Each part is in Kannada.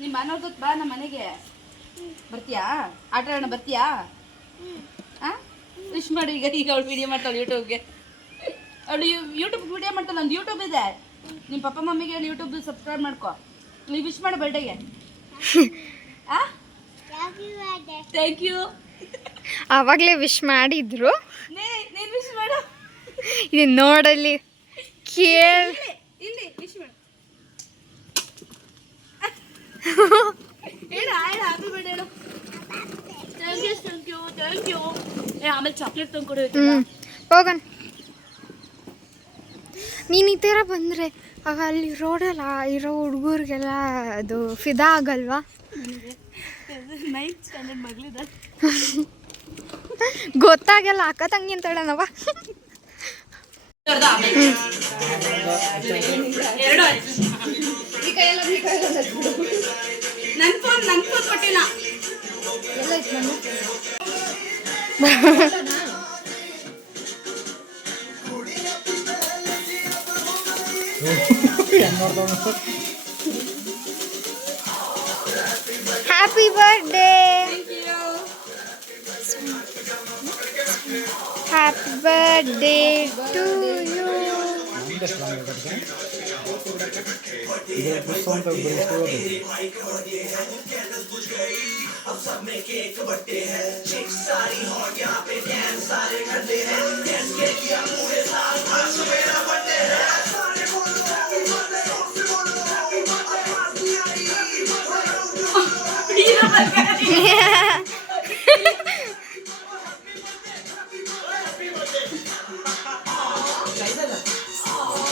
ನಿಮ್ಮ ಮನೋರ್ದು ಬಾ ನಮ್ಮ ಮನೆಗೆ ಬರ್ತೀಯಾ? ಆಟ ಆಡೋಣ ಬರ್ತೀಯಾ? ವಿಶ್ ಮಾಡಿ ಈಗ ಅವಳು ವಿಡಿಯೋ ಮಾಡ್ತಾಳೆ ಯೂಟ್ಯೂಬ್ಗೆ. ಅವಳು ಯೂಟ್ಯೂಬ್ ವಿಡಿಯೋ ಮಾಡ್ತಾಳೆ, ಒಂದು ಯೂಟ್ಯೂಬ್ ಇದೆ. ನಿಮ್ಮ ಪಪ್ಪ ಮಮ್ಮಿಗೆ ಹೇಳಿ ಯೂಟ್ಯೂಬ್ ಸಬ್ಸ್ಕ್ರೈಬ್ ಮಾಡ್ಕೊ. ನೀವು ವಿಶ್ ಮಾಡು ಬರ್ಡೇಗೆ. Thank you. ಆವಾಗಲೇ ವಿಶ್ ಮಾಡಿದ್ರು. ನೀನು ವಿಶ್ ಮಾಡು. ಇದು ನೋಡಲಿ ಕೇಳಿ ಇಲ್ಲಿ ವಿಶ್ ಮಾಡು. ಹೇಳು ಹ್ಯಾಪಿ ಬರ್ಡೇ ಹೇಳು. Thank you. ಆಮೇಲೆ ಚಾಕ್ಲೇಟ್ ತಂದ್ಕೊಡು. ಹೋಗೋಣ. ನೀನು ಈ ಥರ ಬಂದರೆ ಆಗ ಅಲ್ಲಿ ರೋಡಲ್ಲ ಇರೋ ಹುಡುಗರಿಗೆಲ್ಲ ಅದು ಫಿದಾ ಆಗಲ್ವಾ? 9th ಸ್ಟ್ಯಾಂಡರ್ಡ್ ಮಗಳಿದ ಗೊತ್ತಾಗಲ್ಲ. ಅಕ್ಕ ತಂಗಿ ಅಂತ ಹೇಳೋಣವ. ನನ್ನ ಫೋನ್ ಕೊಟ್ಟಿಲ್ಲ. Happy birthday. Happy birthday to you.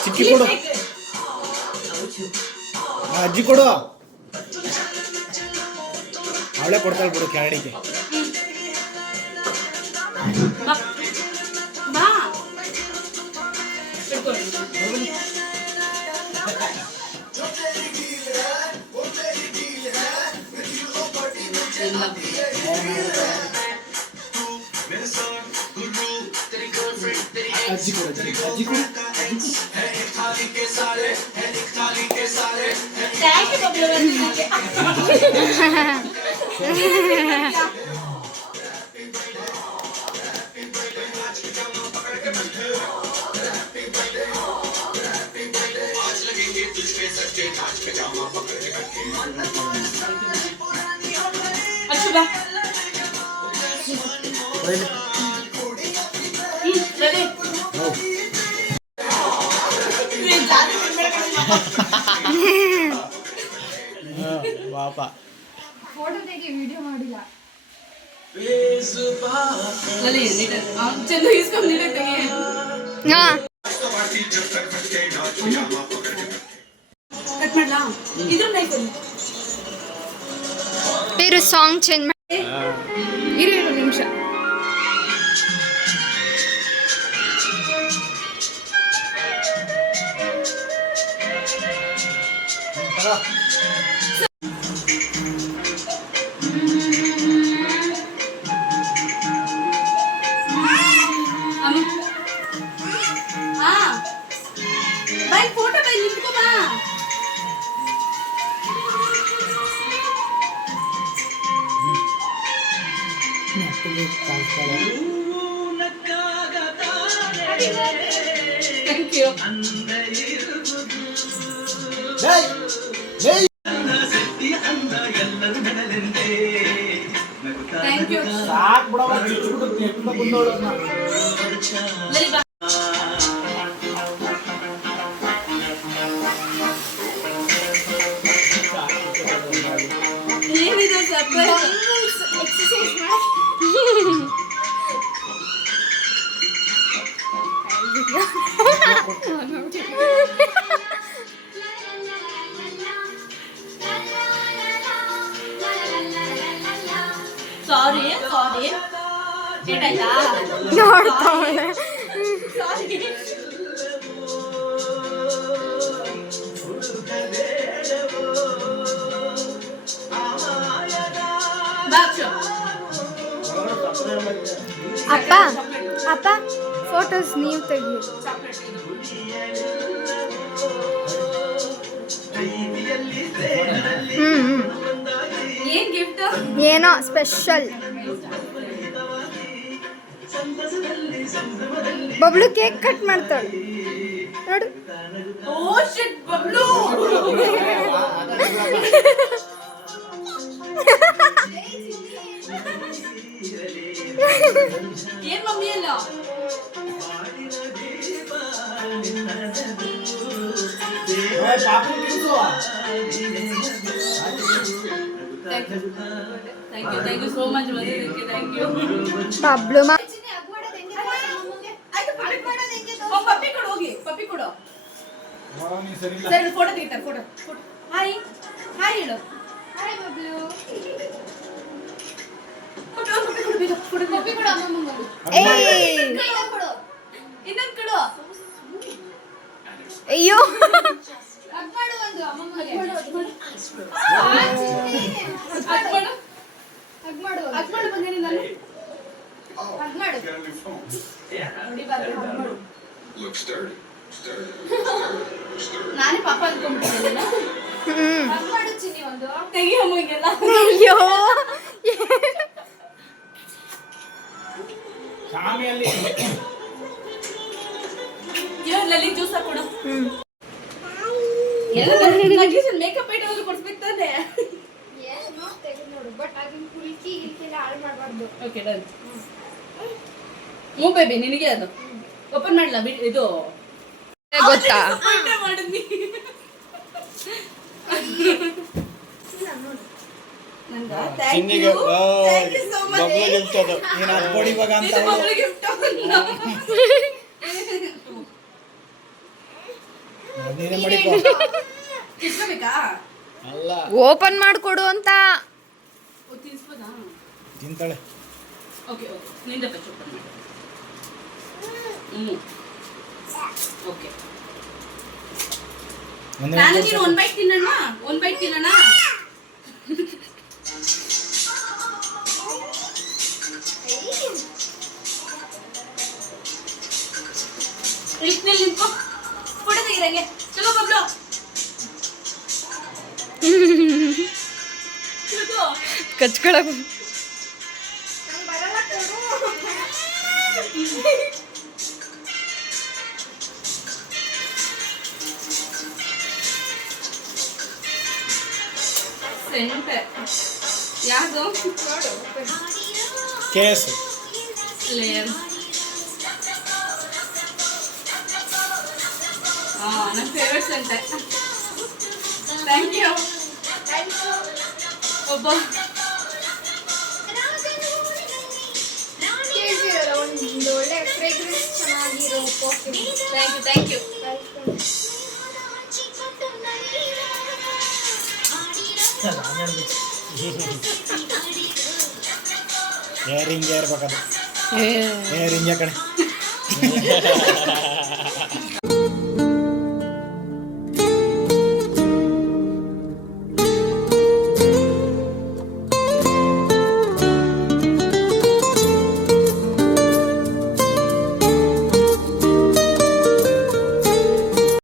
ಚಿಕ್ಕಿ ಕೊಡು, ಅಜ್ಜಿ ಕೊಡು. ಅವಳೇ ಕೊಡ್ತಾಳೆ ಬಿಡು ಕ್ಯಾರಡಿಗೆ. ಅಜ್ಜಿ ಕೊಡು, ಅಜ್ಜಿ ಕೊಡು. ಪಾಪ ಫೋಟೋ ತೆಗಿ, ವಿಡಿಯೋ ಮಾಡಿಲ್ಲ. ಇರು ಸಾಂಗ್ ಚೇಂಜ್ ಮಾಡಿ. ಇರು ನಿಮಿಷ. ಫೋಟೋ ಬೈ ನಿಂತ್ಕೋ ಬಾ. Thank you. Thank you. ಸಾಕು ಬಿಡವ, ಕುಂದೋಳು. ಏನಿದೆ ಸರ್ಪ್ರೈಸ್? ಎಕ್ಸರ್ಸೈಸ್ ಸಾರಿ ಏನಾಯ್ತಾ? ನೋಡ್ತಾವಳೆ. ಸಾರಿ. ಅಪ್ಪ ಫೋಟೋಸ್ ನೀವು ತೆಗಿ. ಹ್ಞೂ ಏನೋ ಸ್ಪೆಷಲ್. ಬಬ್ಲು ಕೇಕ್ ಕಟ್ ಮಾಡ್ತಾಳೆ ನೋಡು. ಓ ಶಿಟ್ ಬಬ್ಲು. ಏನ್ ಮಮ್ಮಿ ಅಲ್ಲ ಥ್ಯಾಂಕ್ ಯು ಸೋ ಮಚ್ ಬಂದಿದ್ದಕ್ಕೆ. ಥ್ಯಾಂಕ್ ಯು ಬಬ್ಲು ಪಪ್ಪಿ ಕೊಡು, ಹೋಗಿ ಪಪ್ಪಿ ಕೊಡು. ಸರಿ ಫೋಟೋ ತೆಗಿತಾರೆ. ಫೋಟೋ ಹಾಯ್ ಹಾಯ್ ಹೇಳು. ಹಾಯ್ ಬಬ್ಲು. ಪಪ್ಪಿ ಕೊಡು ಬೇಗ. ಪಪ್ಪಿ ಕೊಡು ಅಮ್ಮಮ್ಮಂಗೆ. ಕೊಡು ಇನ್ನೊಂದು ಕೊಡು. ಅಯ್ಯೋ ಹಗ್ ಮಾಡು ಒಂದು ಅಮ್ಮಮ್ಮಂಗೆ. ಹಗ್ ಮಾಡು ಬಂದೇನಿ ನಾನು. ಹಗ್ ಮಾಡು. ನಾನೇ ಪಾಪ ಅಂದ್ಕೊಂಡ್ಬಿಟ್ಟಿದ್ದೇನೆ. ಹಗ್ ಮಾಡು ಚಿನ್ನಿ ಒಂದು. ತೆಗಿ ಅಮ್ಮಂಗೆಲ್ಲ. ಅಯ್ಯೋ ಶಾಮಿಯಲ್ಲಿ ಲಲಿ ಜ್ಯೂಸ್ ಹಾಕೊಡು. ಮೇಕಪ್ ಐಟಮ್ ಕೊಡ್ಸ್ಬೇಕು ತಾನೆ. Okay done. ಹ್ಞೂ ಬೇಬಿ ನಿನಗೆ ಅದು ಓಪನ್ ಮಾಡಲ ಇದು ಗೊತ್ತಾ? ಮಾಡಿದ್ನಿ ಚಿನ್ನಿಗೆ ನೀನು ಅದು ಕೊಡಿ ಇವಾಗ ಅಂತ ನೀನೇ ಮಾಡಿಕೊ. ತಿನ್ಸ್ಬೇಕಾ? ಅಲ್ಲ ಓಪನ್ ಮಾಡ್ಕೊಡು ಅಂತ. ತಿನ್ಸ್ಬೋದಾ? ತಿಂತಾಳೆ. ಓಕೆ ಓಕೆ ನಿಂದ ಪಚ್ಚ ಓಪನ್ ಮಾಡಿ. ಓಕೆ ನಾನು ನೀನು ಒಂದು ಬೈಟ್ ತಿನ್ನೋಣ. ಒಂದು ಬೈಟ್ ತಿನ್ನೋಣ. ಇಲ್ಲಿ ನಿಂತ್ಕೋ. ಫೋಟೋ ತೆಗಿರಂಗೆ. ಚಲೋ ಬಬ್ಲು. ಕಚ್ಕೊಳಕ್ ಸೆಂಟ್ ಯಾವುದು? ಕೇಸ್ ಲೇಯರ್. ನನ್ನ ಫೇವ್ರೆಟ್ ಸೆಂಟ್. Thank you. ಒಬ್ಬ ಒಂದು ಒಳ್ಳೆ ಫ್ರೇಗ್ರೆನ್ಸ್ ಚೆನ್ನಾಗಿರೋ ಥ್ಯಾಂಕ್ ಯು. ಏರ್ ಹಿಂಗೆ ಇರ್ಬೇಕದು. ಏರ್ ಹಿಂಗೆ ಕಣೆ.